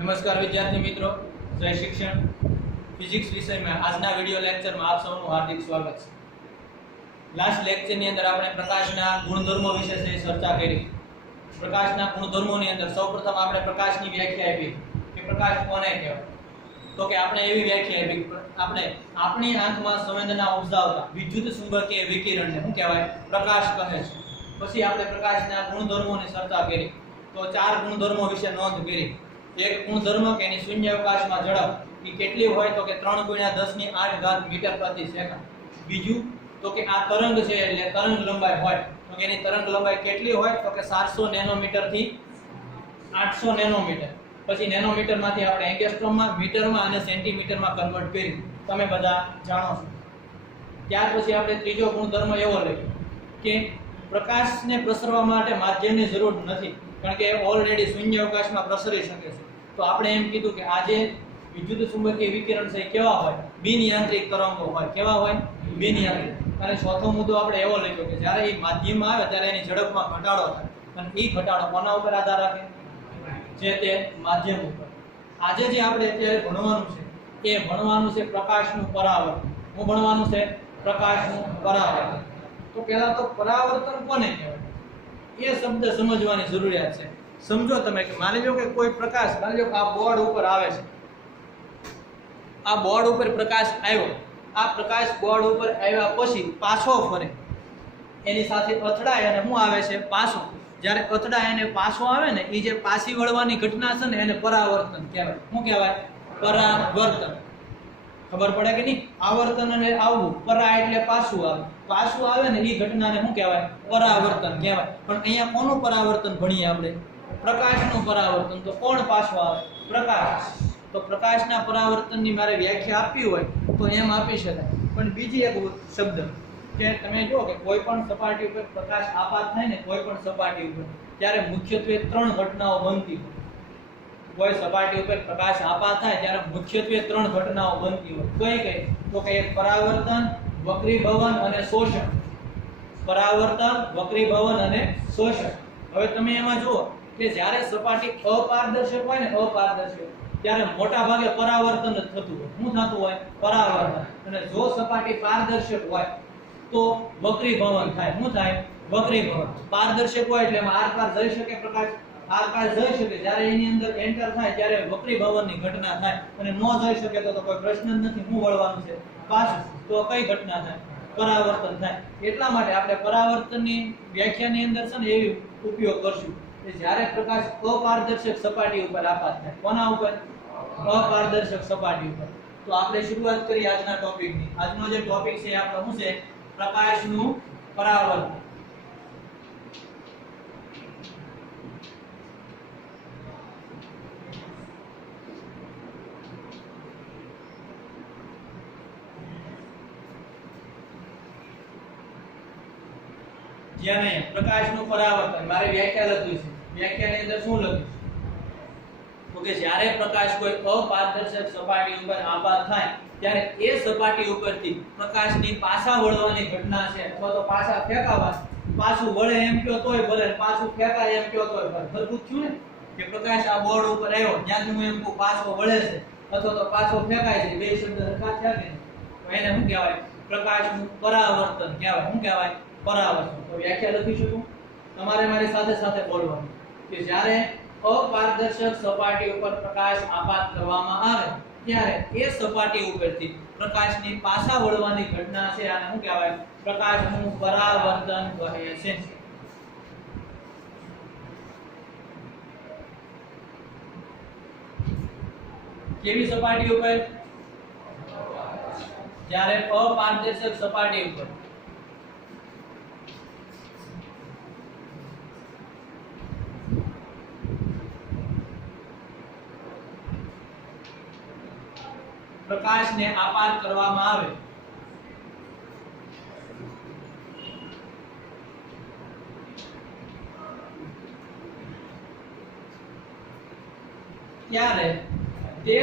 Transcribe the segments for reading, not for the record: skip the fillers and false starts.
नमस्कार विद्यार्थी मित्रों, जय शिक्षण फिजिक्स विषय में આજના વિડિયો લેક્ચરમાં આપ સૌનું હાર્દિક સ્વાગત છે। લાસ્ટ લેક્ચરની અંદર આપણે પ્રકાશના ગુણધર્મો વિશે ચર્ચા કરી। પ્રકાશના ગુણધર્મોની અંદર સૌપ્રથમ આપણે પ્રકાશની વ્યાખ્યા આપી કે પ્રકાશ કોને કહેવાય। તો કે આપણે એવી વ્યાખ્યા આપી કે આપણે આપણી આંખમાં સંવેદના ઉપજાવતા વિદ્યુત ચુંબકીય વિકિરણને શું કહેવાય? પ્રકાશ કહે છે। પછી આપણે પ્રકાશના ગુણધર્મોની ચર્ચા કરી તો ચાર ગુણધર્મો વિશે નોંધ કરી। एक गुणधर्म के शून्यावकाश में झड़प की केटली होय तो के 3 × 10⁸ मीटर प्रति सेकंड। बीजू तो के आ तरंग छे એટલે तरंग लंबाई होय तो के एनी तरंग लंबाई केटली होय तो के 700 नेनोमीटर थी 800 नेनोमीटर। પછી नेनोमीटर मांथी આપણે एंगस्ट्रॉम में मीटर में અને सेंटीमीटर में कन्वर्ट करी તમે બધા જાણો છો। ત્યાર પછી આપણે ત્રીજો ગુણધર્મ એવો લઈએ કે પ્રકાશને પ્રસરવા માટે માધ્યમની જરૂર નથી કારણ કે ઓલરેડી શૂન્યાવકાશ में પ્રસરી શકે છે। तो આપણે એમ કીધું કે આજે વિદ્યુત ચુંબકીય વિકિરણ છે કેવા હોય? બિન યાંત્રિક તરંગો હોય। કેવા હોય? બિન યાંત્રિક। અને ચોથો મુદ્દો આપણે એવો લખ્યો કે જ્યારે એ માધ્યમમાં આવે ત્યારે એની ઝડપમાં ઘટાડો થાય અને એ ઘટાડો કોના ઉપર આધાર રાખે? જે તે માધ્યમ ઉપર। આજે જે આપણે અત્યારે ભણવાનું છે એ ભણવાનું છે પ્રકાશનું પરાવર્તન। શું ભણવાનું છે? પ્રકાશનું પરાવર્તન। તો પહેલા તો પરાવર્તન કોને કહેવાય એ શબ્દ સમજવાની જરૂરિયાત છે। समझो तमे कि मान लो कि कोई प्रकाश मान लो आ बोर्ड ऊपर आवे छे, आ बोर्ड ऊपर प्रकाश आव्यो, आ प्रकाश बोर्ड ऊपर आव्या पछी पाछो फरे एनी साथे અથડાય અને શું આવે છે? પાછો। જ્યારે અથડાય અને પાછો આવે ને એ જે પાછી વળવાની ઘટના છે ને એને પરાવર્તન કહેવાય। શું કહેવાય? પરાવર્તન। ખબર પડે કે નહીં? આवर्तन અને આવવું, પરા એટલે પાછું આવે, પાછું આવે ને એ ઘટનાને શું કહેવાય? પરાવર્તન કહેવાય। પણ અહીંયા કોનું પરાવર્તન ભણીએ આપણે? પ્રકાશનું પરાવર્તન। તો કોણ પાછો આવે? પ્રકાશ। તો પ્રકાશના પરાવર્તનની મારે વ્યાખ્યા આપવી હોય તો એમ આપી શકાય। પણ બીજી એક શબ્દ કે તમે જો કે કોઈ પણ સપાટી ઉપર પ્રકાશ આપાત થાય ને કોઈ પણ સપાટી ઉપર ત્યારે મુખ્યત્વે ત્રણ ઘટનાઓ બનતી હોય। કોઈ સપાટી ઉપર પ્રકાશ આપાત થાય ત્યારે મુખ્યત્વે ત્રણ ઘટનાઓ બનતી હોય। કઈ કઈ? તો કે એક પરાવર્તન, વક્રીભવન અને શોષણ। પરાવર્તન, વક્રીભવન અને શોષણ। હવે તમે એમાં જુઓ કે જ્યારે સપાટી અપારદર્શક હોય ને અપારદર્શક ત્યારે મોટા ભાગે પરાવર્તન જ થતું હોય। શું થતું હોય? પરાવર્તન। અને જો સપાટી પારદર્શક હોય તો વક્રીભવન થાય। શું થાય? વક્રીભવન। પારદર્શક હોય એટલે એમાં આરપાર જઈ શકે પ્રકાશ, આરપાર જઈ શકે, જ્યારે એની અંદર એન્ટર થાય ત્યારે વક્રીભવનની ઘટના થાય અને ન જઈ શકે તો કોઈ પ્રશ્ન જ નથી। શું વળવાનું છે? પાછું। તો કઈ ઘટના થાય? પરાવર્તન થાય। એટલા માટે આપણે પરાવર્તનની વ્યાખ્યાની અંદર છે ને એવી ઉપયોગ કરશું કે જ્યારે પ્રકાશ અપારદર્શક સપાટી ઉપર આપાત થાય। કોના ઉપર? અપારદર્શક સપાટી ઉપર। તો આપણે શરૂઆત કરી આજના ટોપિકની। આજનો જે ટોપિક છે આપણો શું છે? પ્રકાશનું પરાવર્તન। જ્યાં નહીં પ્રકાશનું પરાવર્તન મારે વ્યાખ્યા લખવી છે। વ્યાખ્યાની અંદર શું લખ્યું? તો કે જ્યારે પ્રકાશ કોઈ અપારદર્શક સપાટી ઉપર આપાત થાય ત્યારે એ સપાટી ઉપરથી પ્રકાશની પાછા વળવાની ઘટના છે અથવા તો પાછા ફેંકાવા, પાછું વળે એમ કહો તોય ભલે, પાછું ફેંકાય એમ કહો તોય ભલે। ખરું થયું ને કે પ્રકાશ આ બોર્ડ ઉપર આવ્યો, જ્યાંથી હું એમ કહું પાછો વળે છે અથવા તો પાછો ફેંકાય છે, બે શબ્દ સરખા થયા કે તો એને શું કહેવાય? પ્રકાશનું પરાવર્તન કહેવાય। શું કહેવાય? પરાવર્તન। તો વ્યાખ્યા લખી શકું? તમારે મારી સાથે સાથે બોલવાનું કે જ્યારે અપારદર્શક સપાટી ઉપર પ્રકાશ આપાત કરવામાં આવે ત્યારે એ સપાટી ઉપરથી પ્રકાશની પાછા વળવાની ઘટના છે આને શું કહેવાય? પ્રકાશનું પરાવર્તન કહે છે। કેવી સપાટી ઉપર? જ્યારે અપારદર્શક સપાટી ઉપર પ્રકાશને આપાત કરવામાં આવે ત્યારે તે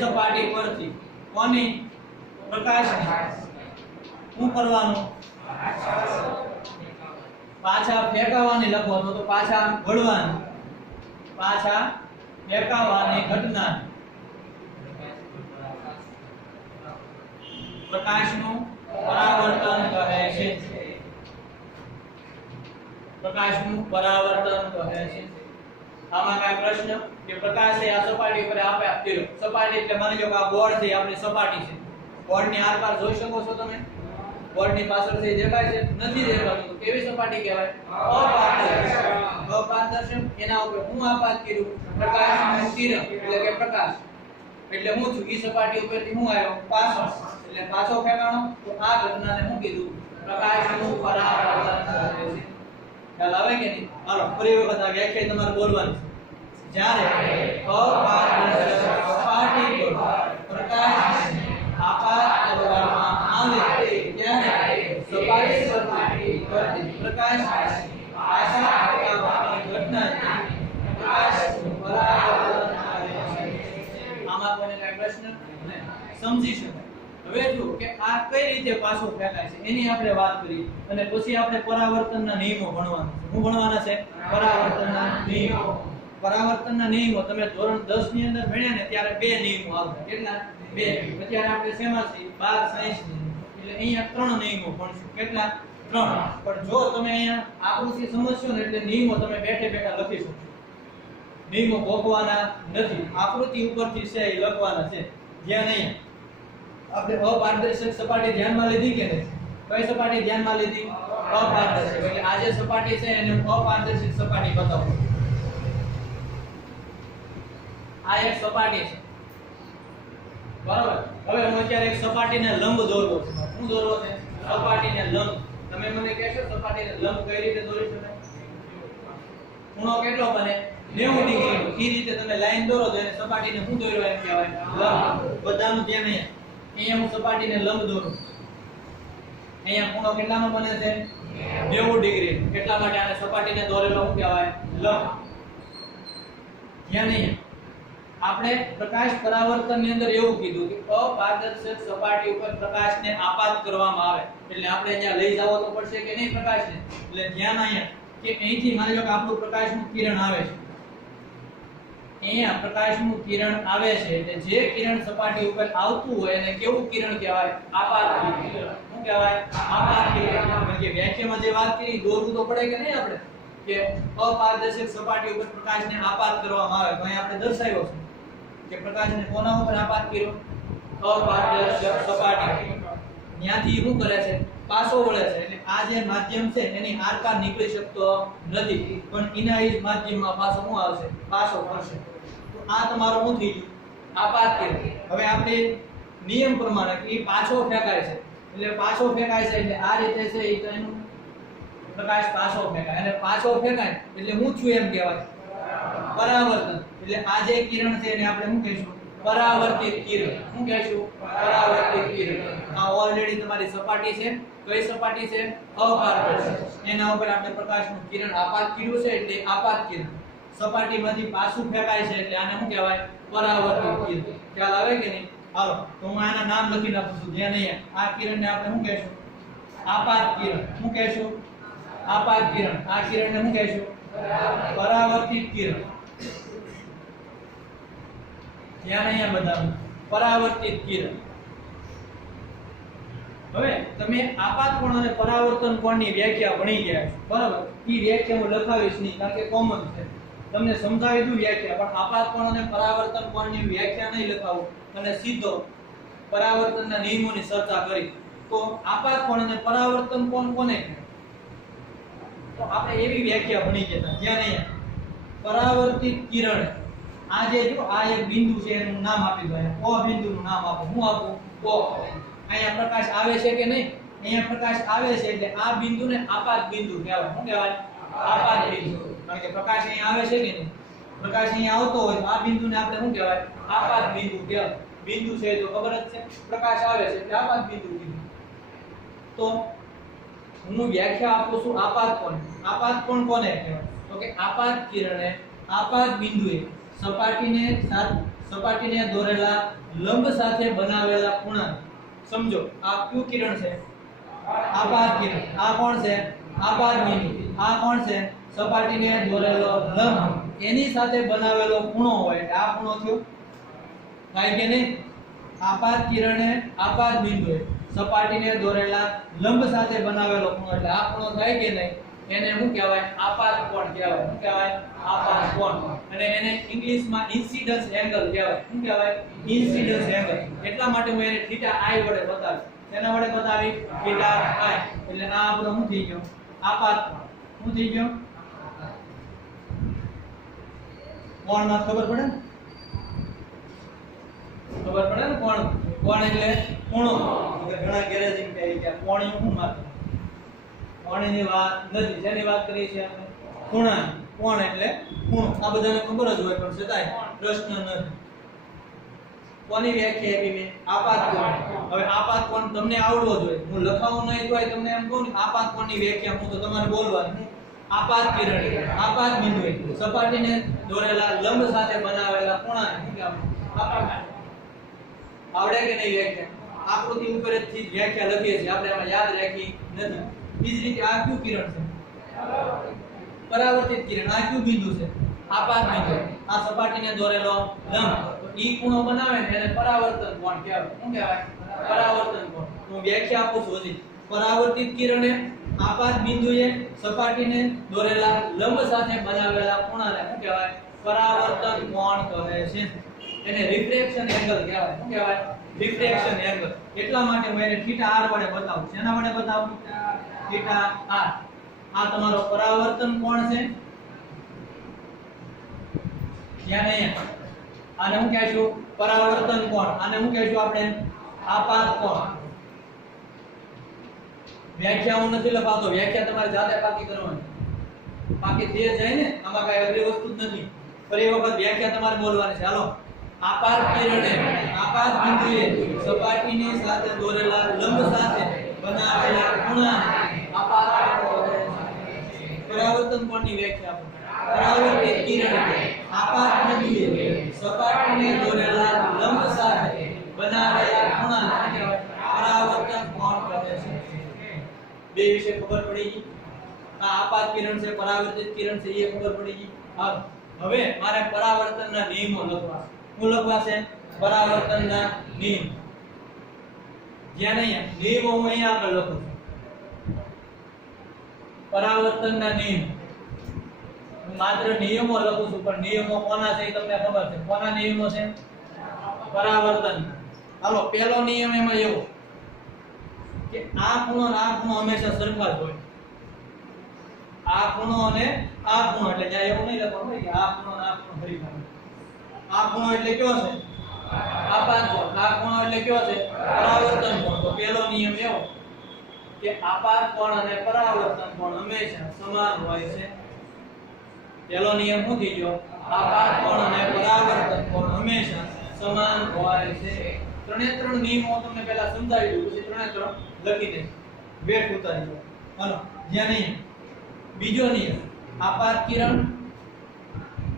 સપાટી પરથી કોની? પ્રકાશને શું કરવાનું? પાછા ફેંકાવાની લખો તો પાછા વળવાનું। પાછા ફેંકાવાની ઘટના પ્રકાશનું પરાવર્તન કહે છે. પ્રકાશનું પરાવર્તન કહે છે. આમાં કઈ પ્રશ્ન કે પ્રકાશ એ આ સપાટી પર આપણે કર્યો. સપાટી એટલે માની લો કે આ બોર્ડ છે, આપણી સપાટી છે. બોર્ડની આરપાર જોઈ શકો છો તમે? બોર્ડની પાછળ છે દેખાય છે? નથી દેખાતું. કેવી સપાટી કહેવાય? અપારદર્શક. અપારદર્શક. એના ઉપર હું આપાત કર્યું? પ્રકાશનું કિરણ એટલે કે પ્રકાશ. એટલે હું છું ઈ સપાટી ઉપરથી હું આવ્યો? પાછો. એટલે પાછો ફેંકાણો. તો આ ઘટનાને હું કીધું? પ્રકાશનું પરાવર્તન કહે છે. ખ્યાલ આવે કે નહીં? હાલો ફરી વખત આ વ્યાખ્યા તમારે બોલવાની છે. જ્યારે અપારદર્શક સપાટી પર પ્રકાશને આપાત કરવામાં આવે ત્યારે સપાટી પરથી પ્રકાશ પાછા ફેંકાવાની ઘટનાને પ્રકાશનું પરાવર્તન કહે છે. આમાં કોઈને કઈ પ્રશ્ન નહીં? સમજી શકાય. હવે જો કે આ કઈ રીતે પાછો ફેંકાય છે એની આપણે વાત કરી અને પછી આપણે પરાવર્તનના નિયમો ભણવાના છે. શું ભણવાના છે? પરાવર્તનના નિયમો. પરાવર્તનના નિયમો તમે ધોરણ 10 ની અંદર ભણ્યા ને ત્યારે બે નિયમો આવતા. કેટલા? બે. અત્યારે આપણે શેમાં છીએ? 12 સાયન્સ ની. એટલે અહીંયા ત્રણ નિયમો ભણશું. કેટલા? ત્રણ. પણ જો તમે અહીંયા આકૃતિ સમજશો ને એટલે નિયમો તમે બેઠે બેઠા લખી શકશો. નિયમો ગોખવાના નથી. આકૃતિ ઉપરથી છે એ લખવાના છે. જ્યાં નહીં આપણે અપારદર્શક સપાટી ધ્યાનમાં લીધી કે નહીં? કઈ સપાટી ધ્યાનમાં લીધી? અપારદર્શક. એટલે આ જે સપાટી છે એને હું અપારદર્શક સપાટી બતાવું. આ એક સપાટી છે, બરાબર? હવે હું અત્યારે એક સપાટીને લંબ દોરવો છે. શું દોરવો છે? સપાટીને લંબ. તમે મને કહેશો સપાટીને લંબ કઈ રીતે દોરી શકાય? ખૂણો કેટલો બને? 90 ડિગ્રીનો. એ રીતે તમે લાઈન દોરો તો એને સપાટીને શું દોરવા એમ કહેવાય? લંબ. બધાનું ધ્યાન અહીંયા હું સપાટીને લંબ દોરું. અહીંયા ખૂણો કેટલાનો બને છે? 90 ડિગ્રી. એટલા માટે આને સપાટીને દોરેલો શું કહેવાય? લંબ. ધ્યાન અહીંયા આપણે પ્રકાશ પરાવર્તન ની અંદર એવું કીધું કે અપારદર્શક સપાટી ઉપર પ્રકાશને આપાત કરવામાં આવે એટલે આપણે અહીંયા લઈ જવો તો પડશે કે નહીં પ્રકાશને? એટલે ધ્યાન અહીંયા કે અહીંથી માની લો કે આપણું પ્રકાશનું કિરણ આવે છે. અહીંયા પ્રકાશનું કિરણ આવે છે એટલે જે કિરણ સપાટી ઉપર આવતું હોય એને કેવું કિરણ કહેવાય? આપાત કિરણ. શું કહેવાય? આપાત કિરણ. કારણ કે વ્યાખ્યામાં જે વાત કરી દોરવું તો પડે કે નહીં આપણે? કે અપારદર્શક સપાટી ઉપર પ્રકાશને આપાત કરવામાં આવે તો અહીં આપણે દર્શાવ્યો છે કે પ્રકાશને કોના ઉપર આપાત કર્યો? અપારદર્શક સપાટી. ત્યાંથી શું કરે છે? પાછો વળે છે. એટલે આ જે માધ્યમ છે એની આરપાર નીકળી શકતો નથી પણ એના જ માધ્યમમાં પાછો શું આવશે? પાછો ફરશે. તો આ તમારો શું થઈ ગયું? આપાત કિરણ. હવે આપણે નિયમ પ્રમાણે કે પાછો ફેંકાય છે એટલે પાછો ફેંકાય છે એટલે આ રીતે છે એ તો એનું પ્રકાશ પાછો ફેંકાય અને પાછો ફેંકાય એટલે હું છું એમ કહેવાય? પરાવર્તન. એટલે આ જે કિરણ છે એને આપણે શું કહીશું? પરાવર્તિત કિરણ. શું કહીશું? પરાવર્તિત કિરણ. આ ઓલરેડી તમારી સપાટી છે. કઈ સપાટી છે? અપારદર્શક. એના ઉપર આપણે પ્રકાશનું કિરણ આપાત કર્યું છે એટલે આપાત કિરણ. સપાટીમાંથી પાછું ફેંકાય છે એટલે આને શું કહેવાય? પરાવર્તિત કિરણ. ખ્યાલ આવે કે નહીં? હાલો તો હું આના નામ લખી નાખું છું. ધ્યાન અહીંયા આ કિરણને આપણે શું કહીશું? આપાત કિરણ. શું કહીશું? આપાત કિરણ. આ કિરણને શું કહીશું? પરાવર્તિત કિરણ. ધ્યાન અહીંયા બતાવો. પરાવર્તિત કિરણ. હવે તમે આપાત કોણ અને પરાવર્તન કોણની વ્યાખ્યા ભણી ગયા છો, બરાબર? ઈ વ્યાખ્યા હું લખાવીશ નહીં કારણ કે કોમન છે. તમને સમજાવી દઉં વ્યાખ્યા, પણ આપાત કોણ અને પરાવર્તન કોણની વ્યાખ્યા નહીં લખાવું અને સીધો પરાવર્તનના નિયમોની ચર્ચા કરી. તો આપાત કોણ અને પરાવર્તન કોણ કોને કહેવાય? તો આપણે એવી વ્યાખ્યા ભણી ગયા જ્યાં અહીંયા પરાવર્તિત કિરણ આ જે જો આ એક બિંદુ છે એનું નામ આપી દો. ઓ બિંદુનું નામ આપો. હું આપું? ઓ. અહીંયા પ્રકાશ આવે છે કે નહીં? અહીંયા પ્રકાશ આવે છે એટલે આ બિંદુને આપાત બિંદુ કહેવાય. શું કહેવાય? આપાત બિંદુ. કારણ કે પ્રકાશ અહીંયા આવે છે કે નહીં? પ્રકાશ અહીંયા આવતો હોય તો આ બિંદુને આપણે શું કહેવાય? આપાત બિંદુ કહેવાય. બિંદુ છે તો ખબર જ છે પ્રકાશ આવે છે એટલે આપાત બિંદુ કીધું. તો હું વ્યાખ્યા આપું છું આપાત કોણ. આપાત કોણ કોને કહેવાય? તો કે આપાત કિરણે આપાત બિંદુએ સપાટીને દોરેલા લંબ સાથે બનાવેલા ખૂણા. સમજો આ કયું કિરણ છે? આપાત કિરણ. આ કોણ છે? આપાત બિંદુ. આ કોણ છે? સપાટીને દોરેલો લંબ. એની સાથે બનાવેલો ખૂણો હોય એટલે આ ખૂણો થયો થાય કે નહીં આપાત કિરણે આપાત બિંદુએ સપાટીને દોરેલા લંબ સાથે બનાવેલો ખૂણો એટલે આ ખૂણો થાય કે નહીં એને શું કહેવાય આપાત કોણ કહેવાય શું કહેવાય આપાત કોણ અને એને ઇંગ્લિશમાં ઇન્સિડન્સ એંગલ કહેવાય શું કહેવાય ઇન્સિડન્સ એંગલ એટલા માટે હું એને θi વડે બતાવીશ તેના વડે બતાવી θi એટલે આ આપણો શું થઈ ગયો આપાત શું થઈ ગયો કોણમાં ખબર પડે ને ખબર પડે ને કોણ એટલે ખૂણો ઘણા ગેરેજિંગ કહે કે કોણિયું શું માત્ર કોણની વાત નથી જેની વાત કરી છે આપણે ખૂણા કોણ એટલે ખૂણો આ બધાને ખબર જ હોય પણ છતાંય પ્રશ્ન નથી કોની વ્યાખ્યા આપી મેં આપાત કોણ હવે આપાત કોણ તમને આવડવો જોઈએ હું લખાવું નહીં તોય તમને એમ કહું ને આપાત કોણની વ્યાખ્યા હું તો તમારે બોલવાની આપાત કિરણ આપાત બિંદુએ સપાટીને દોરેલા લંબ સાથે બનાવેલા ખૂણાને શું કહેવાય આપાત આવડે કે નહીં વ્યાખ્યા આકૃતિ ઉપર જ વ્યાખ્યા લખીએ છીએ આપણે આમાં યાદ રાખી નથી એ જ રીતે આ કયું કિરણ છે પરાવર્તિત કિરણ આ કયું બિંદુ છે આપાત બિંદુ આ સપાટીને દોરેલો લંબ તો ઈ ખૂણો બનાવે ને એને પરાવર્તન કોણ કહેવાય શું કહેવાય પરાવર્તન કોણ હું વ્યાખ્યા આપું છું હજી પરાવર્તિત કિરણે આપાત બિંદુએ સપાટીને દોરેલા લંબ સાથે બનાવેલા ખૂણાને શું કહેવાય પરાવર્તન કોણ કહે છે એને રિફ્રેક્શન એંગલ કહેવાય શું કહેવાય રિફ્રેક્શન એંગલ એટલા માટે હું એને θr વડે બતાવું શેના વડે બતાવું θr આ તમારો પરાવર્તન કોણ છે ધ્યાન અહીંયા આને હું કહેશું પરાવર્તન કોણ આને હું કહેશું આપણે આપાત કોણ વ્યાખ્યા હું નથી લખાતો વ્યાખ્યા તમારે જાતે પાકી કરવાની પાકી થઈ જાય ને આમાં કઈ અઘરી વસ્તુ જ નથી ફરી વખત વ્યાખ્યા તમારે બોલવાની છે હાલો આપાત કિરણે આપાત બિંદુએ સપાટીની સાથે દોરેલા લંબ સાથે બનાવેલા ખૂણા આપાત પરાવર્તન કોણની વ્યાખ્યા આપો પરાવર્તિત કિરણે આપાત બિંદુએ સપાટીને દોરેલા લંબ સાથે બનાવેલા ખૂણાને કહેવાય પરાવર્તન કોણ કહે છે બે વિશે ખબર પડી ગઈ આ આપાત કિરણ છે પરાવર્તિત કિરણ છે એ ખબર પડી ગઈ હવે મારે પરાવર્તનના નિયમો લખવા શું લખવા છે પરાવર્તનના નિયમ જ્યાં અહીંયા નિયમો હું અહીંયા આગળ લખું છું પરાવર્તનના નિયમ હું માત્ર નિયમો લખું છું પણ નિયમો કોના છે એ તમને ખબર છે કોના નિયમો છે પરાવર્તન હાલો પહેલો નિયમ એમાં એવો કે આ ખૂણો અને આ ખૂણો હંમેશા સરખા જ હોય આ ખૂણો અને આ ખૂણો એટલે જ્યાં એવું નહીં લખવાનું કે આ ખૂણો અને આ ખૂણો સરખા આ ખૂણો એટલે કયો છે આપાત કોણ આ ખૂણો એટલે કયો છે પરાવર્તન કોણ તો પહેલો નિયમ એવો કે આપાત કોણ અને પરાવર્તન કોણ હંમેશા સમાન હોય છે પહેલો નિયમ શું થઈ ગયો આપાત કોણ અને પરાવર્તન કોણ હંમેશા સમાન હોય છે ત્રણે ત્રણ નિયમો તમને પહેલા સમજાવી દઉં પછી ત્રણે ત્રણ લખી દે વેટ ઉતારી દો હાલો જ્યાં નહીં બીજો નિયમ આપાત કિરણ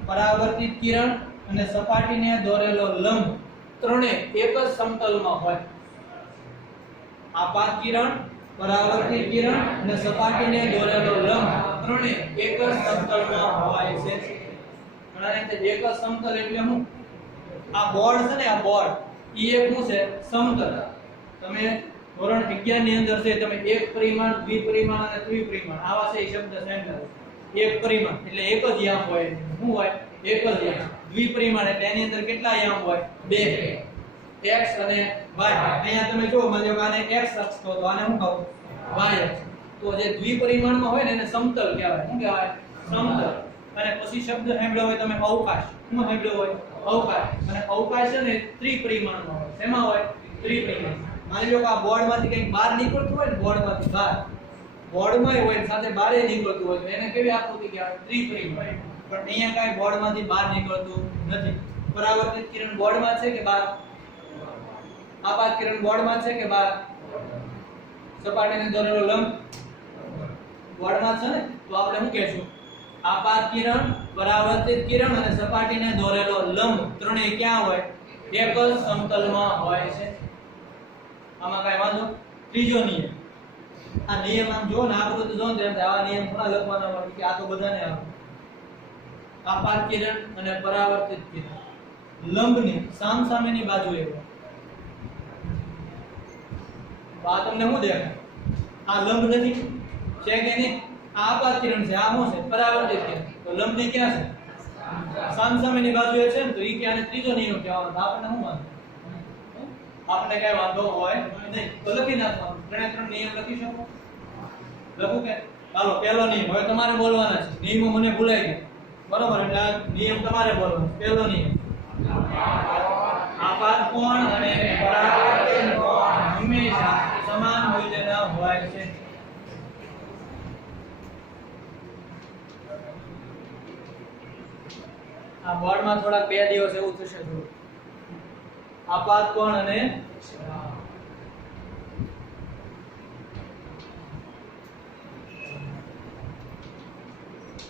પરાવર્તિત કિરણ અને સપાટીને દોરેલો લંબ ત્રણે એક જ સમતલમાં હોય આપાત કિરણ પરાવર્તિત કિરણ અને સપાટીને દોરેલો લંબ ત્રણે એક જ સમતલમાં હોય છે ઘણા રીતે એક જ સમતલ એટલે શું આ બોર્ડ છે ને આ બોર્ડ ઈ એક શું છે સમતલ તમે ધોરણ 11 ની અંદર છે તમે એક પરિમાણ દ્વિપરિમાણ અને ત્રિપરિમાણ આવા છે શબ્દ સેન્ટર એક પરિમાણ એટલે એક જ યામ હોય શું હોય એક જ યામ દ્વિપરિમાણ એટલે એની અંદર કેટલા યામ હોય બે x અને y અહીંયા તમે જો માનો કે આને x અક્ષ તો આને શું કહું y અક્ષ તો જે દ્વિપરિમાણમાં હોય ને એને સમતલ કહેવાય શું કહેવાય સમતલ અને પછી શબ્દ સાંભળ્યો હોય તમે અવકાશ શું સાંભળ્યો હોય અવકાશ અને અવકાશ છે ને ત્રિપરિમાણમાં હોય શેમાં હોય ત્રિપરિમાણ માની લો કે આ બોર્ડમાંથી કંઈક બહાર નીકળતું હોય ને બોર્ડમાંથી બહાર બોર્ડમાંય હોય સાથે બહાર નીકળતું હોય તો એને કેવી આકૃતિ કહેવાય ત્રિપરિમાણ પણ અહીંયા કાંઈ બોર્ડમાંથી બહાર નીકળતું નથી પરાવર્તિત કિરણ બોર્ડમાં છે કે બહાર આપાત કિરણ બોર્ડમાં છે કે બહાર સપાટીને દોરેલો લંબ બોર્ડમાં છે ને તો આપણે શું કહેશું આપાત કિરણ પરાવર્તિત કિરણ અને સપાટીને દોરેલો લંબ ત્રણેય ક્યાં હોય એક જ સમતલમાં હોય છે આમાં કાઈ વાંધો ત્રીજો નિયમ આ નિયમ આમ જો ને આકૃતિ જો ને આવા નિયમ ઘણા લખવાના હોય કે આ તો બધાને આવે આપાત કિરણ અને પરાવર્તિત કિરણ લંબની સામસામેની બાજુએ હોય. આ તમને શું દેખાય? આ લંબ નથી છે કે નહીં? આ આપાત કિરણ છે, આ શું છે? પરાવર્તિત કિરણ. તો લંબની ક્યાં છે? સામસામેની બાજુએ છે ને, તો ઈ ક્યાં ત્રીજો નિયમ કહેવાનો. તો આપણને શું વાંધો? આપણે કઈ વાંધો હોય નહીં. તો લખી નાખવાનું. ત્રણ નિયમ લખી શકો. લખું કે? ચાલો પહેલો નિયમ હવે તમારે બોલવાના છે. નિયમો મને ભૂલાઈ ગયા. બરોબર, એટલે આ નિયમ તમારે બોલવાનો. પહેલો નિયમ, આપાત કોણ અને પરાવર્તિત કોણ હંમેશા સમાન મૂલ્યના હોય છે. આ બોર્ડમાં થોડાક 2 દિવસ એવું થશે થોડું. આપાત કોણ અને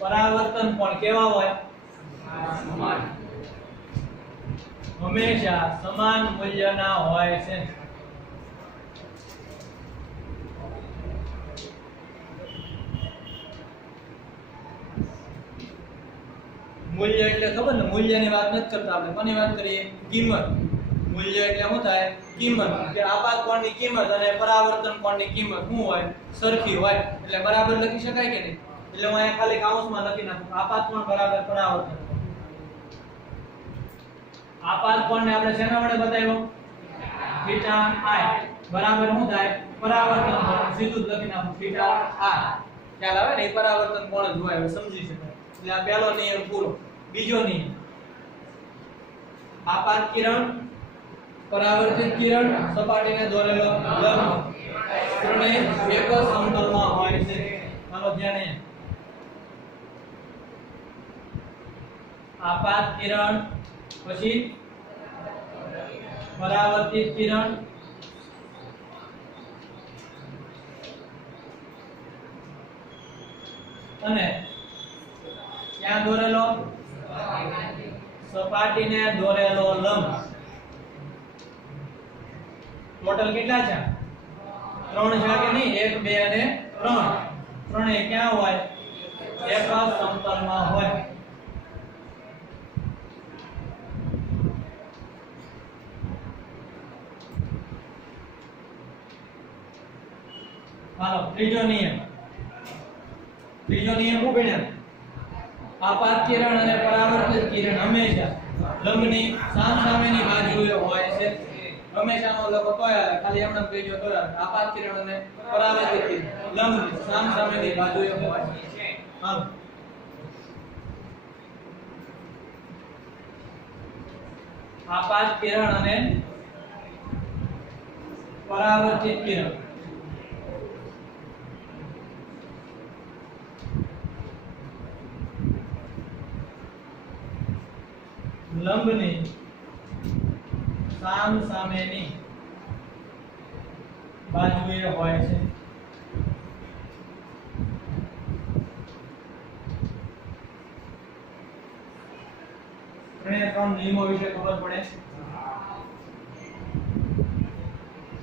પરાવર્તન કોણ કેવા હોય? સમાન. હંમેશા સમાન મૂલ્યના હોય છે. મૂલ્ય એટલે ખબર ને? મૂલ્યની વાત નથી કરતા આપણે. કોની વાત કરીએ? કિંમત. મૂલ્ય એટલે શું થાય? કિંમત. કે આપાત કોણની કિંમત અને પરાવર્તન કોણની કિંમત શું હોય? સરખી હોય. એટલે બરાબર લખી શકાય કે નહીં? એટલે હું અહીંયા ખાલી કાઉન્સમાં લખી નાખું. આપાત કોણ બરાબર પરાવર્તન. આપાત કોણને આપણે શેના વડે બતાવ્યો? થીટા આઈ બરાબર શું થાય? પરાવર્તન કોણ. સીધું જ લખી નાખું થીટા આઈ. ખ્યાલ આવે ને? એ પરાવર્તન કોણ જ હોય, સમજી શકાય. એટલે આ પહેલો નિયમ પૂરો. બીજો નિયમ, આપાત કિરણ પરાવર્તિત કિરણ સપાટીને દોરેલો લંબ ત્રણેય એક જ સમતલમાં હોય છે. ચાલો ધ્યાન અહીંયા. આપાત કિરણ પછી પરાવર્તિત કિરણ અને ક્યાં દોરેલો? સપાટીને દોરેલો લંબ. ટોટલ કેટલા છે? 3 છે કે નહીં? 1 2 અને 3. ત્રણેય ક્યાં હોય? એક જ સમતલમાં હોય. હાલો ત્રીજો નિયમ. ત્રીજો નિયમ શું ભણ્યા? આપાત કિરણ અને પરાવર્તિત કિરણ હંમેશા લંબની સામસામેની બાજુએ હોય છે. હંમેશાનો લખો તોય ખાલી એમણે કહીજો તોય. આપાત કિરણ અને પરાવર્તિત કિરણ લંબની સામસામેની બાજુએ હોય છે. હાલો આપાત કિરણ અને પરાવર્તિત કિરણ લંબની સામસામેની બાજુએ હોય છે. ત્રણ નિયમો વિશે ખબર પડે.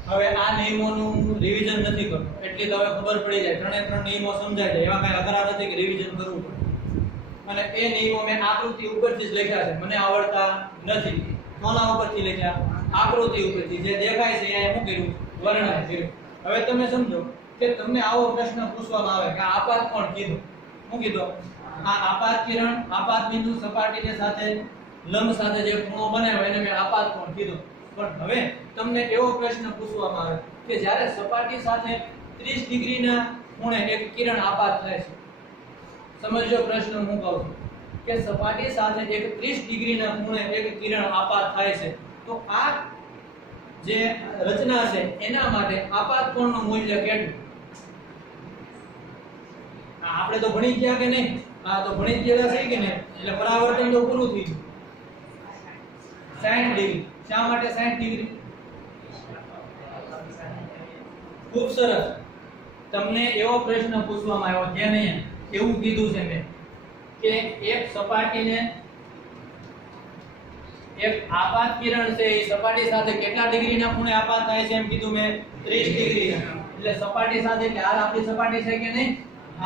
હવે આ નિયમોનું રિવિઝન નથી કરવું, એટલી તો હવે ખબર પડી જાય. ત્રણ નિયમો સમજાય જાય. એવા કઈ અઘરા નથી કે રિવિઝન કરવું પડે. અને એ નિયમો મેં આકૃતિ ઉપરથી જ લખ્યા છે. મને આવડતા નથી. કોના ઉપરથી લખ્યા? આકૃતિ ઉપરથી. જે દેખાય છે અહીંયા શું કર્યું? વર્ણન કર્યું. હવે તમે સમજો કે તમને આવો પ્રશ્ન પૂછવામાં આવે કે આપાત કોણ કીધું? શું કીધું? આ આપાત કિરણ આપાત બિંદુ સપાટીને સાથે લંબ સાથે જે ખૂણો બનાવ્યો એને મેં આપાત કોણ કીધું. પણ હવે તમને એવો પ્રશ્ન પૂછવામાં આવે કે જ્યારે સપાટી સાથે 30 ડિગ્રીના ખૂણે એક કિરણ આપાત થાય છે. સમજો પ્રશ્ન હું કહું છું કે સપાટી સાથે એક 30 ડિગ્રીના ખૂણે એક કિરણ આપાત થાય છે. તો આ જે રચના છે એના માટે આપાત કોણનું મૂલ્ય કેટલું? આપણે તો ભણી ગયા કે નહીં? આ તો ભણી ગયા છે કે નહીં? એટલે પરાવર્તન તો પૂરું થઈ ગયું. 60 ડિગ્રી. શા માટે 60 ડિગ્રી? ખૂબ સરસ. તમને એવો પ્રશ્ન પૂછવામાં આવ્યો છે નહીં, એવું કીધું છે મેં કે એક સપાટીને એક આપાત કિરણ છે એ સપાટી સાથે કેટલા ડિગ્રીના ખૂણે આપાત થાય છે? એમ કીધું મેં 30 ડિગ્રીના. એટલે સપાટી સાથે કે આ આપણી સપાટી છે કે નહીં?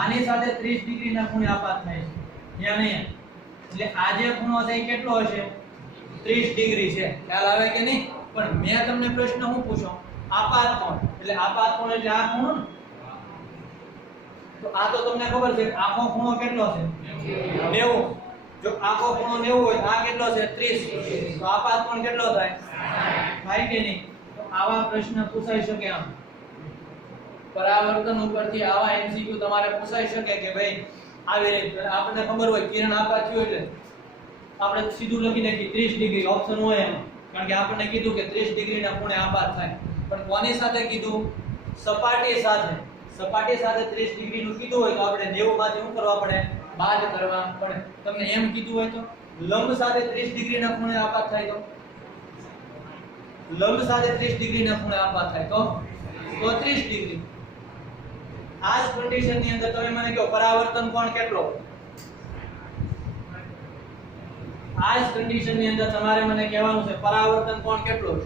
આની સાથે 30 ડિગ્રીના ખૂણે આપાત થાય છે. ત્યાં નહીં એટલે આ જે ખૂણો છે એ કેટલો હશે 30 ડિગ્રી છે ખ્યાલ આવે કે નહીં પણ મેં તમને પ્રશ્ન શું પૂછ્યો આપાત કોણ એટલે આપાત કોણ એટલે આ ખૂણો ને તો આ તો તમને ખબર છે આખો ખૂણો કેટલો છે 90 જો આખો ખૂણો 90 હોય આ કેટલો છે 30 તો આપાત કોણ કેટલો થાય થાય કે નહીં તો આવા પ્રશ્ન પૂછાઈ શકે આમ પરાવર્તન ઉપરથી આવા એમસીક્યુ તમારે પૂછાઈ શકે કે ભાઈ આવી રીતે આપણને ખબર હોય કિરણ આપાત થયું એટલે આપણે સીધું લખી નાખી 30 ડિગ્રી ઓપ્શન હોય એમ કારણ કે આપણને કીધું કે 30 ડિગ્રીના ખૂણે આપાત થાય પણ કોની સાથે કીધું સપાટી સાથે 30 ડિગ્રી નું કીધું હોય તો આપણે 90 માંથી શું કરવા પડે બાદ કરવા પડે તમને એમ કીધું હોય તો લંબ સાથે 30 ડિગ્રીના ખૂણે આપાત થાય તો લંબ સાથે 30 ડિગ્રીના ખૂણે આપાત થાય તો 30 ડિગ્રી આ જ કન્ડિશન ની અંદર તમે મને કહો પરાવર્તન કોણ કેટલો આ જ કન્ડિશન ની અંદર તમારે મને કહેવાનું છે પરાવર્તન કોણ કેટલો છે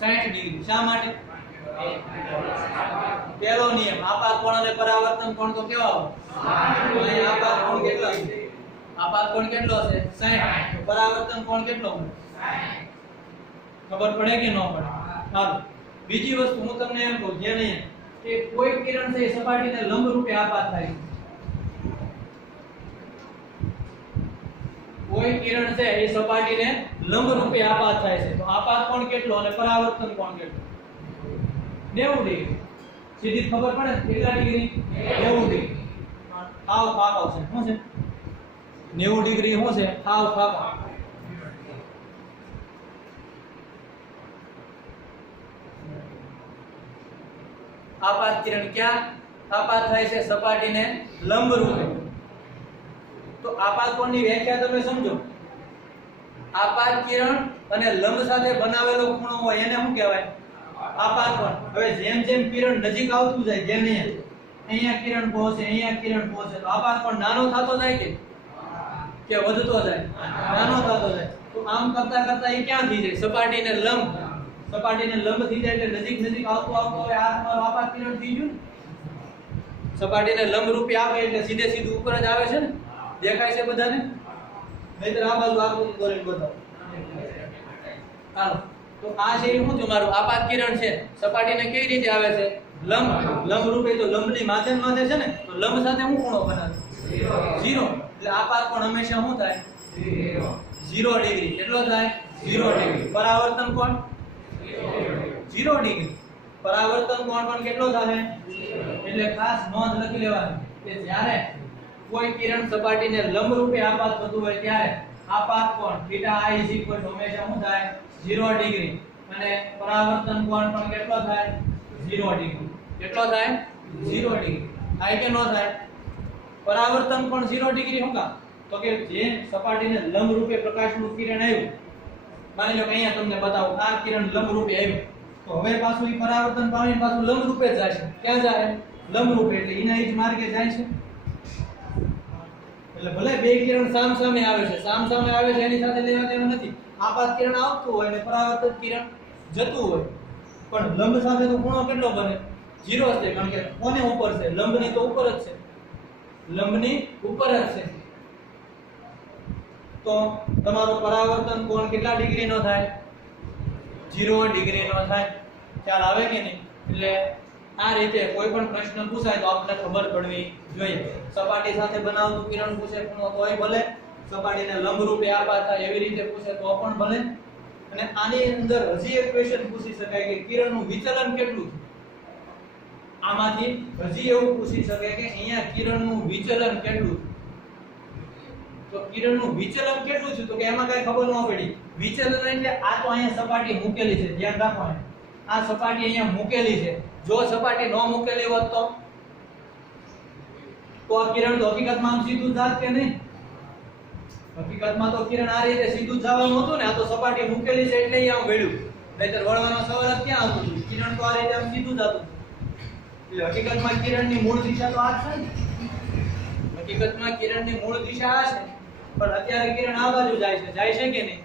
60 ડિગ્રી શા માટે પહેલો નિયમ આપાત કોણ અને પરાવર્તન કોણ તો કેવો આવે આપાત કોણ કેટલો છે આપાત કોણ કેટલો છે 60 પરાવર્તન કોણ કેટલો ખબર પડે કે ન પડે ચાલો બીજી વસ્તુ હું તમને એમ કહું જે નહીં કે કોઈ કિરણ છે સપાટીને લંબ રૂપે આપાત થાય કોઈ કિરણ છે એ સપાટીને લંબ રૂપે આપાત થાય છે તો આપાત કોણ કેટલો અને પરાવર્તન કોણ કેટલો 90 ડિગ્રી સીધી ખબર પડે કેટલા ડિગ્રી 90 ડિગ્રી હાવ ફાફા છે શું છે 90 ડિગ્રી શું છે હાવ ફાફા આપાત કિરણ ક્યાં આપાત થાય છે સપાટીને લંબ રૂપે તો આપાત કોણની વ્યાખ્યા તમે સમજો આપાત કિરણ અને લંબ સાથે બનાવેલો ખૂણો હોય એને શું કહેવાય આપાત કોણ હવે જેમ જેમ કિરણ નજીક આવતું જાય જેમ અહીંયા કિરણ પહોંચે તો આપાત કોણ નાનો થતો જાય કે વધતો જાય નાનો થતો જાય તો આમ કરતા કરતા એ ક્યાં થઈ જાય સપાટીને લંબ થઈ જાય એટલે નજીક આવતું હવે આ તમારો આપાત કિરણ થઈ ગયું સપાટીને લંબ રૂપે આવે એટલે સીધું ઉપર જ આવે છે ને દેખાય છે બધાને નહીતર આ બાજુ આકૃતિ દોરીને બતાવો ચાલો તો આ છે શું તમારું આપાત કિરણ છે સપાટીને કેવી રીતે આવે છે લંબ રૂપે તો લંબની માથે છે ને તો લંબ સાથે શું ખૂણો બનાવે 0 એટલે આપાત કોણ હંમેશા શું થાય 0 ડિગ્રી કેટલો થાય 0 ડિગ્રી પરાવર્તન કોણ 0 ડિગ્રી પરાવર્તન કોણ પણ કેટલો થાય એટલે ખાસ નોંધ લખી લેવાની કે જ્યારે કોઈ કિરણ સપાટીને લંબ રૂપે આપાત થતું હોય ત્યારે આપાત કોણ θi હંમેશા શું થાય 0 ડિગ્રી અને પરાવર્તન કોણ પણ કેટલો થાય 0 ડિગ્રી કેટલો થાય 0 ડિગ્રી થાય કે ન થાય પરાવર્તન કોણ 0 ડિગ્રી શું કામ તો કે જે સપાટીને લંબ રૂપે પ્રકાશનું કિરણ આવ્યું માની લો કે અહીંયા તમને બતાવું આ કિરણ લંબ રૂપે આવ્યું તો હવે પાછું ઈ પરાવર્તન પામીને પાછું લંબ રૂપે જ જાય છે ક્યાં જાય લંબ રૂપે એટલે એના જ માર્ગે જાય છે એટલે ભલે બે કિરણ સામસામે આવે છે એની સાથે લેવા દેવા નથી આપાત કિરણ આવતું હોય અને પરાવર્તન કિરણ જતું હોય પણ લંબ સાથે તો ખૂણો કેટલો બને 0 છે કારણ કે કોને ઉપર છે લંબની તો ઉપર જ છે તો તમારો પરાવર્તન કોણ કેટલા ડિગ્રીનો થાય 0 ડિગ્રીનો થાય ખ્યાલ આવે કે નહીં એટલે આ રીતે કોઈ પણ પ્રશ્ન પૂછાય તો આપણે ખબર પડવી જોઈએ સપાટી સાથે બનાવતું કિરણ પૂછે ખૂણો તોય ભલે સપાટીને લંબ રૂપે આપાત થાય એવી રીતે પૂછે તો પણ ભલે અને આની અંદર હજી એક ક્વેશ્ચન પૂછી શકાય કે કિરણનું વિચલન કેટલું છે આમાંથી હજી એવું પૂછી શકે કે અહીંયા કિરણનું વિચલન કેટલું તો કિરણનું વિચલન કેટલું છે તો કે એમાં કઈ ખબર ન પડી વિચલન એટલે આ તો અહીંયા સપાટી મૂકેલી છે ધ્યાન રાખો આ સપાટી અહીંયા મૂકેલી છે જો સપાટી ન મૂકેલી હોત તો આ કિરણ તો હકીકતમાં આમ સીધું જાત કે નહીં હકીકતમાં તો કિરણ આ રીતે સીધું જવાનું હતું ને આ તો સપાટી મૂકેલી છે એટલે આમ વળ્યું નહીતર વળવાનો સવાલ જ ક્યાં આવતો હતો કિરણ તો આ રીતે આમ સીધું જતું એટલે હકીકતમાં કિરણની મૂળ દિશા તો આ છે ને હકીકતમાં કિરણની મૂળ દિશા આ છે પણ અત્યારે કિરણ આ બાજુ જાય છે કે નહીં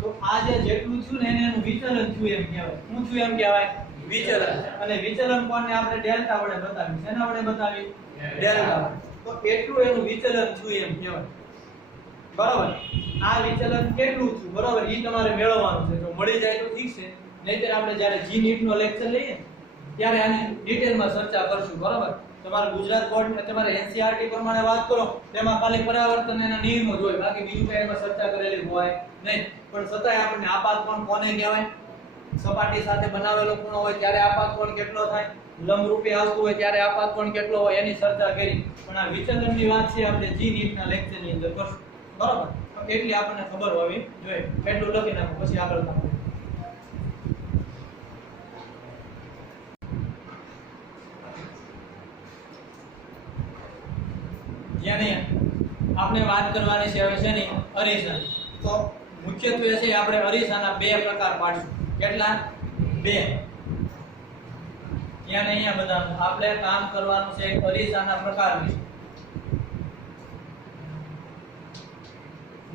તો આ જે જેટલું થયું ને એનું વિચલન થયું એમ કહેવાય શું થયું એમ કહેવાય વિચલન અને વિચલન કોને આપણે ડેલ્ટા વડે બતાવ્યું શેના વડે બતાવી ડેલ્ટા તો એટલું એનું વિચલન થયું એમ કહેવાય બરાબર આ વિચલન કેટલું થયું બરાબર ઈ તમારે મેળવવાનું છે. જો મળી જાય તો ઠીક છે, નહીંતર આપણે જ્યારે જી નીટ નો લેક્ચર લઈએ ત્યારે આની ડિટેલમાં ચર્ચા કરશું. બરાબર તમારે ગુજરાત બોર્ડ ને તમારે એનસીઆરટી પ્રમાણે વાત કરો તેમાં ખાલી પરાવર્તન એના નિયમો જ હોય, બાકી બીજું કઈ એમાં ચર્ચા કરેલી હોય નહીં. પણ છતાંય આપણને આપાત કોણ કોને કહેવાય? સપાટી સાથે બનાવેલો ખૂણો હોય ત્યારે આપાત કોણ કેટલો થાય, લંબરૂપે આવતું હોય ત્યારે આપાત કોણ કેટલો હોય એની ચર્ચા કરી. પણ આ વિચલનની વાત છે આપણે જી નીટના લેક્ચરની અંદર કરશું. બરાબર એટલી આપણને ખબર હોવી જોઈએ. એટલું લખી નાખો પછી આગળ કામ. જ્યાં આપણે વાત કરવાની છે હવે છે ને અરીસા. તો મુખ્યત્વે છે આપણે અરીસાના બે પ્રકાર પાડીશું. કેટલા? બે. ત્યાં અહીંયા બધા આપણે કામ કરવાનું છે અરીસાના પ્રકાર વિશે.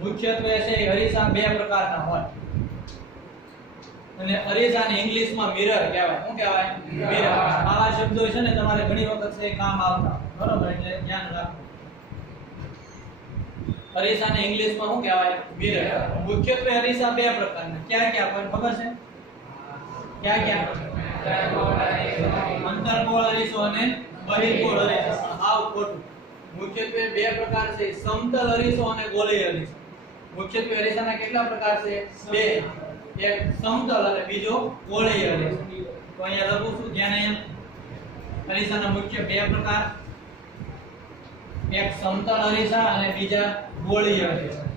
મુખ્યત્વે છે અરીસા બે પ્રકારના હોય અને અરીસાને ઇંગ્લિશમાં મિરર કહેવાય. શું કહેવાય? મિરર. આવા શબ્દો છે ને તમારે ઘણી વખત છે કામ આવતા. બરોબર એટલે ધ્યાન રાખો. અરીસાને ઇંગ્લિશમાં શું કહેવાય? મિરર. મુખ્યત્વે અરીસા બે પ્રકારના. ક્યાં ક્યાં કોઈ ખબર છે? ક્યાં ક્યાં? અંતર્ગોળ અરીસો અને બહિર્ગોળ અરીસો. આવ ખોટું. મુખ્યત્વે બે પ્રકાર છે, સમતલ અરીસો અને ગોલીય અરીસો. મુખ્યત્વે અરીસાના કેટલા પ્રકાર છે? બે. એક સમતલ અને બીજો ગોળીય અરીસો. તો અહીંયા લખું છું ધ્યાન. અહીંયા અરીસાના મુખ્ય બે પ્રકાર, એક સમતલ અરીસા અને બીજા ગોળીય અરીસા.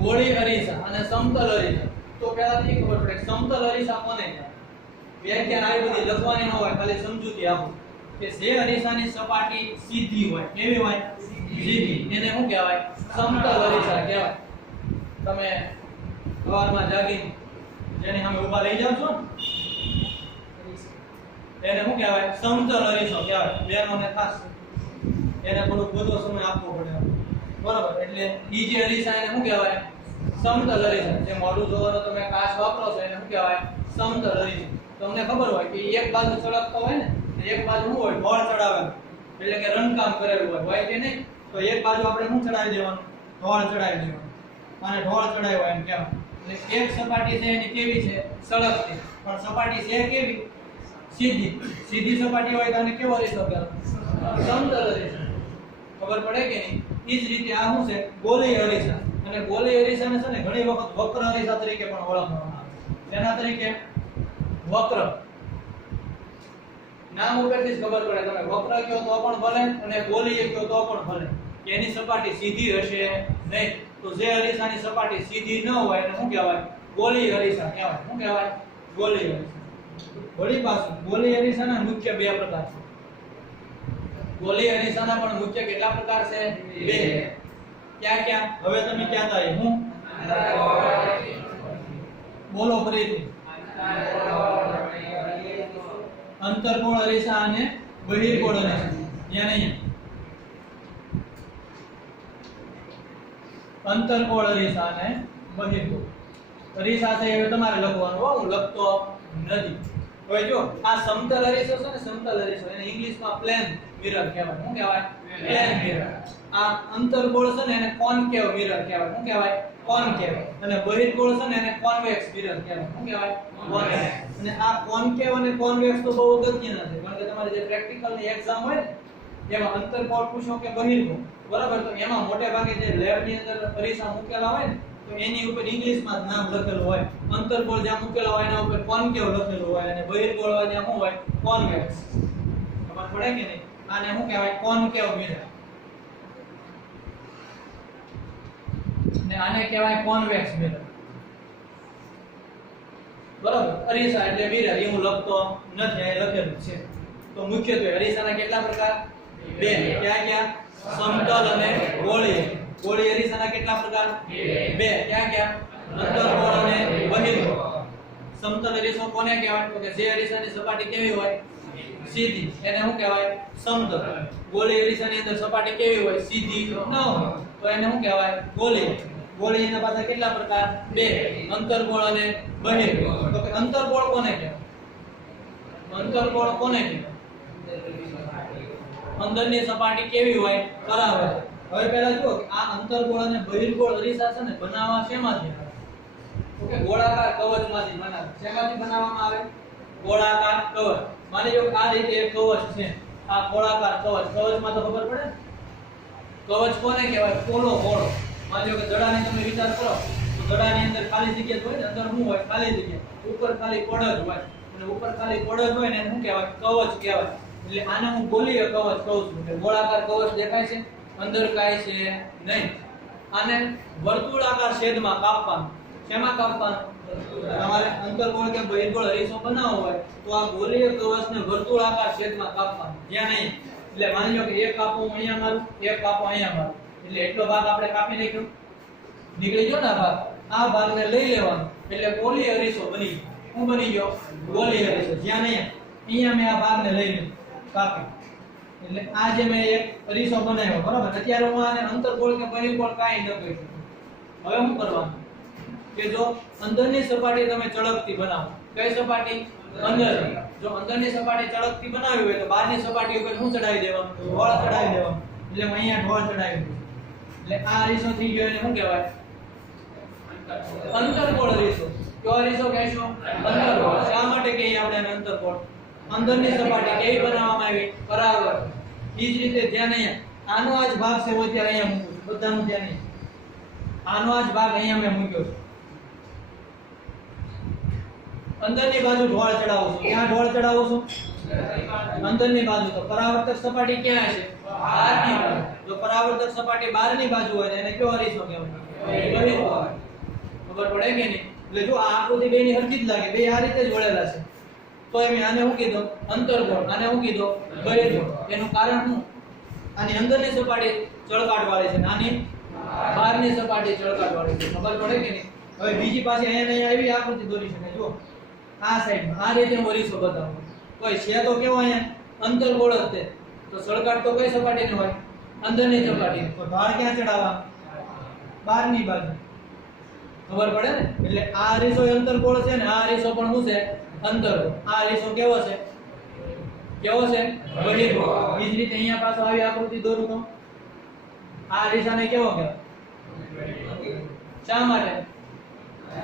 ગોળીય અરીસા અને સમતલ અરીસા. તો પહેલાથી ખબર પડે સમતલ અરીસા કોને કહેવાય? વ્યાખ્યાન આવી બધી લખવાની ન હોય, ખાલી સમજૂતી આપો કે જે અરીસાની સપાટી સીધી હોય. કેવી હોય? સીધી. એને શું કહેવાય? સમતલ અરીસા કહેવાય. તમે સવારમાં જાગીને જેની સામે ઊભા રહી જાવ છો એને શું કહેવાય? સમતલ અરીસો કહેવાય. બેનોને ખાસ એને થોડું વધુ સમય આપવો પડે. બરાબર એટલે ઈ જે અરીસા એને શું કહેવાય? સમતલ અરીસા. જે મોઢું જોવાનો તમે કાચ વાપરો છો એને શું કહેવાય? સમતલ અરીસા. તમને ખબર હોય કે એક બાજુ ચળકતો હોય ને, એક બાજુ શું હોય? ઢોળ ચડાવેલું, એટલે કે રંગકામ કરેલું હોય કે નહીં? તો એક બાજુ આપણે શું ચડાવી દેવાનું? ઢોળ ચડાવી દેવાનું. અને ઢોળ ચડાવ્યો એમ કહેવાય. એટલે એક સપાટી છે એની કેવી છે? સળગતી. પણ સપાટી છે કેવી? સીધી. સીધી સપાટી હોય તો આને કેવો અરીસો કહેવાય? સમતલ અરીસો. ખબર પડે કે નહીં? ઈ જ રીતે આ શું છે? ગોલીય અરીસા. અને ગોલીય અરીસાને છે ને ઘણી વખત વક્ર અરીસા તરીકે પણ ઓળખવામાં આવે છે. એના તરીકે વક્ર. નામ ઉપરથી જ ખબર પડે. તમે વક્ર કહો તો પણ ભલે અને ગોલીય કહો તો પણ ભલે. એની સપાટી સીધી હશે નહીં. તો જે અરીસાની સપાટી સીધી ન હોય એને શું કહેવાય? ગોલીય અરીસા કહેવાય. શું કહેવાય? ગોલીય અરીસા. વળી પાછું ગોલીય અરીસાના મુખ્ય બે પ્રકાર છે. ગોલીય અરીસાના પણ મુખ્ય કેટલા પ્રકાર છે? બે. ક્યાં ક્યાં? હવે તમે ક્યાં થાય? હું બોલો ફરીથી. અંતર્ગોળ અરીસા અને બહિર્ગોળ અરીસા. ત્યાં નહીં. અંતર્ગોળ અરીસા અને બહિર્ગોળ અરીસા છે હવે તમારે લખવાનું. હું લખતો નથી. હવે જો આ સમતલ અરીસો છે ને, સમતલ અરીસો એને ઇંગ્લિશમાં પ્લેન મિરર કહેવાય. શું કહેવાય? Plane mirror. આ અંતર્ગોળ છે ને એને કોન્કેવ મિરર કહેવાય. શું કહેવાય? કોન્કેવ. અને બહિર્ગોળ છે ને એને કોન્વેક્સ મિરર કહેવાય. શું કહેવાય? કોન્વેક્સ. અને આ કોન્કેવ અને કોન્વેક્સ તો બહુ અગત્યના છે, કારણ કે તમારી જે પ્રેક્ટિકલની એક્ઝામ હોય ને એમાં અંતર્ગોળ પૂછો કે બહિર્ગોળ, બરાબર, તો એમાં મોટે ભાગે જે લેબની અંદર અરીસા મૂકેલા હોય ને તો એની ઉપર ઇંગ્લિશમાં જ નામ લખેલું હોય. અંતર્ગોળ જ્યાં મૂકેલા હોય એના ઉપર કોન્કેવ લખેલું હોય અને બહિર્ગોળ જ્યાં શું હોય? કોન્વેક્સ. ખબર પડે કે નહીં? આને શું કહેવાય? કોન્કેવ મિરર. ને આને કહેવાય કોન્વેક્સ મિરર. બરાબર. અરીસા એટલે મિરર એ હું લખતો નથી, અહીં લખેલું છે. તો મુખ્યત્વે અરીસાના કેટલા પ્રકાર? બે. ક્યાં ક્યાં? સમતલ અને ગોળીય. ગોળીય અરીસાના કેટલા પ્રકાર? બે. ક્યાં ક્યાં? અંતર્ગોળ અને બહિર્ગોળ. સમતલ અરીસો કોને કહેવાય? તો કે જે અરીસાની સપાટી કેવી હોય? સીધી. એને શું કહેવાય? સમતલ. ગોળીય અરીસાની અંદર સપાટી કેવી હોય? સીધી ન હોય તો એને શું કહેવાય? ગોળીય. ગોળીયના પાછા કેટલા પ્રકાર? બે. અંતર્ગોળ અને બહિર્ગોળ. તો કે અંતર્ગોળ કોને કહેવાય? અંતર્ગોળ કોને કહેવાય? અંદરની સપાટી કેવી હોય? કરાવે. હવે પહેલા જુઓ કે આ અંતર્ગોળ અને બહિર્ગોળ અરીસા છે ને બનાવવા શેમાંથી આવે? ઓકે, ગોળાકાર કવચમાંથી બનાવે. શેમાંથી બનાવવામાં આવે? ગોળાકાર કવચ. માની લો કે આ રીતે એક કવચ છે. આ ગોળાકાર કવચ. કવચમાં તો ખબર પડે ને? કવચ કોને કહેવાય? પોલો ગોળો. માની લો કે દડાને તમે વિચાર કરો તો દડાની અંદર ખાલી જગ્યા હોય ને, અંદર શું હોય? ખાલી જગ્યા. ઉપર ખાલી પડ જ હોય. અને ઉપર ખાલી પડ જ હોય ને એને શું કહેવાય? કવચ કહેવાય. એટલે આને હું ગોળીય કવચ કહું છું કે ગોળાકાર કવચ દેખાય છે, અંદર કાંઈ છે નહીં. આને વર્તુળાકાર છેદમાં કાપવાનું. શેમાં કાપવાનું? તમારે અંતર્ગોળ કે બહિર્ગોળ અરીસો બનાવવો હોય તો આ ગોળીય કવચને વર્તુળાકાર છેદમાં કાપવાનું. જ્યાં નહીં. એટલે માની લો કે એક કાપો અહીંયા મારું, એક કાપો અહીંયા મારું. એટલે એટલો ભાગ આપણે કાપી નાખ્યો. નીકળી ગયો ને આ ભાગ. આ ભાગને લઈ લેવાનો. એટલે ગોળીય અરીસો બની ગયો. શું બની ગયો? ગોળીય અરીસો. જ્યાં નહીં અહીંયા મેં આ ભાગને લઈ લીધો, કાપી. એટલે આ જે મેં એક અરીસો બનાવ્યો, બરાબર. અત્યારે હું આને અંતર્ગોળ કે બહિર્ગોળ કાંઈ ન કહી શકું. હવે શું કરવાનું કે જો અંદરની સપાટી તમે ચળકતી બનાવો. કઈ સપાટી? અંદરની. જો અંદરની સપાટી ચળકતી બનાવી હોય તો બહારની સપાટી ઉપર શું ચડાવી દેવાનું? ઢોળ ચડાવી દેવાનું. એટલે હું અહીંયા ઢોળ ચડાવી દઉં. એટલે આ અરીસો થઈ ગયો. એને શું કહેવાય? અંતર્ગોળ અરીસો. કયો અરીસો કહેશો? અંતર્ગોળ. શા માટે કહીએ આપણે આને અંતર્ગોળ? અંદરની સપાટી કેવી બનાવવામાં આવી? પરાવર્તક. ઈ જ રીતે ધ્યાન અહીંયા આનો આ જ ભાગ છે હોય ત્યારે અહીંયા મૂકું છું. બધાનું ધ્યાન નહીં. આનો આ જ ભાગ અહીંયા મેં મૂક્યો છે. અંદરની બાજુ ઢોળ ચડાવું છું. ક્યાં ઢોળ ચડાવું છું? અંદરની બાજુ. તો પરાવર્તક સપાટી ક્યાં છે? બહારની બાજુ. જો પરાવર્તક સપાટી બહારની બાજુ હોય એને કયો અરીસો કહેવાય? બહિર્ગોળ. ખબર પડે કે નહીં? એટલે જો આ આકૃતિ બેની હરખી જ લાગે. બે આ રીતે જ વળેલા છે. તો મેં આને શું કીધું? અંતર્ગોળ. આને શું કીધું? બહિર્ગોળ. એનું કારણ શું? આની અંદરની સપાટી ચળકાટ વાળી છે, આની બહારની સપાટી ચળકાટ વાળી છે. ખબર પડે કે નહીં? હવે બીજી પાછી અહીંયા આવી આકૃતિ દોરી શકાય. જો આ સાઈડમાં આ રીતે અરીસો બતાવો. કોઈ છે તો કેવો અહીંયા અંતર્ગોળ જ છે. તો ચળકાટ તો કઈ સપાટીની હોય? અંદરની સપાટી. તો ઢાળ ક્યાં ચડાવવા? બહારની બાજુ. ખબર પડે ને? એટલે આ અરીસો અંતર્ગોળ છે ને આ અરીસો પણ શું છે? અંતર્ગોળ. આ અરીસો કેવો છે? કેવો છે? બહિર્ગોળ. એ જ રીતે અહીંયા પાછો આવી આકૃતિ દોરું તો આ અરીસાને કેવો કહેવાય? શા માટે?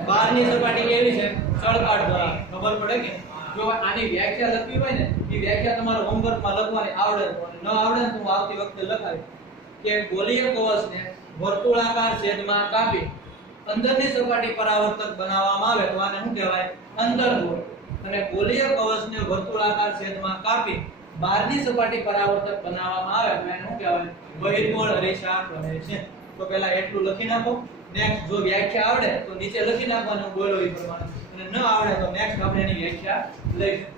બહારની સપાટી કેવી છે? ચળકાટ દ્વારા. ખબર પડે કે? જો આની વ્યાખ્યા લખવી હોય ને એ વ્યાખ્યા તમારે હોમવર્કમાં લખવાની આવડે. ન આવડે તો હું આવતી વખતે લખાવી કે ગોળીય કવચને વર્તુળાકાર છેદમાં કાપી અંદરની સપાટી પરાવર્તક બનાવવામાં આવે તો આને શું કહેવાય? અંતર્ગોળ. અને ગોળીય કવચને વર્તુળાકાર છેદમાં કાપી બહારની સપાટી પરાવર્તક બનાવવામાં આવે તો એને શું કહેવાય? બહિર્ગોળ અરીસા કહે છે. તો પહેલા એટલું લખી નાખો. નેક્સ્ટ જો વ્યાખ્યા આવડે તો નીચે લખી નાખવાનું બોલો એ પ્રમાણે. અને ન આવડે તો નેક્સ્ટ આપણે એની વ્યાખ્યા લઈશું.